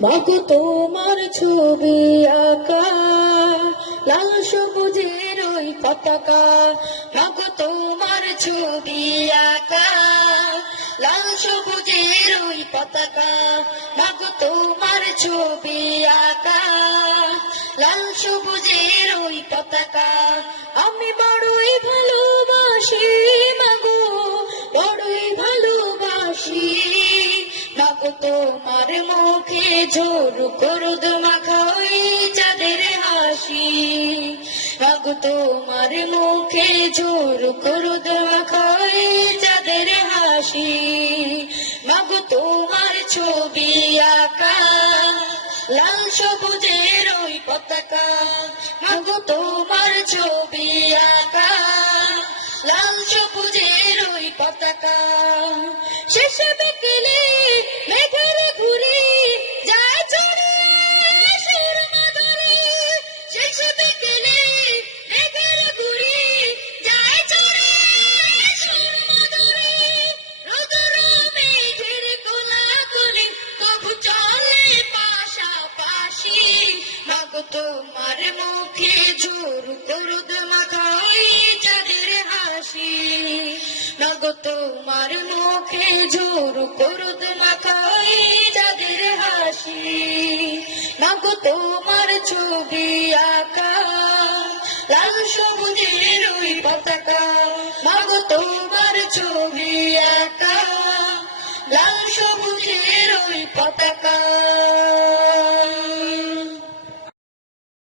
মাগো তোমার ছবি আঁকা, লাল সবুজের ওই পতাকা। মাগো তোমার ছবি আঁকা, লাল সবুজের ওই পতাকা। মাগো তোমার ছবি আঁকা, লাল সবুজের ওই পতাকা। আমি বড়ই ভালোবাসি মাগো বড়ই ভালোবাসি। তোমার মুখে ঝোর করুদ মাখাই চাঁদের হাসি। মাগো তোমার মুখে মাখাই চাঁদের হাসি। মাগো তোমার ছবি আঁকা, লাল সবুজের ওই পতাকা। মাগো তোমার ছবি আঁকা, লাল সবুজের ওই পতাকা। শেষে তোমার মুখে ঝোর করুদ মাখাই চাঁদের হাসি। মাগো তোমার মুখে ঝোর করুদ মাখাই চাঁদের হাসি। মাগো তোমার ছবি আঁকা, লাল সবুজের ওই পতাকা। মাগো তোমার ছবি আঁকা, লাল সবুজের ওই পতাকা।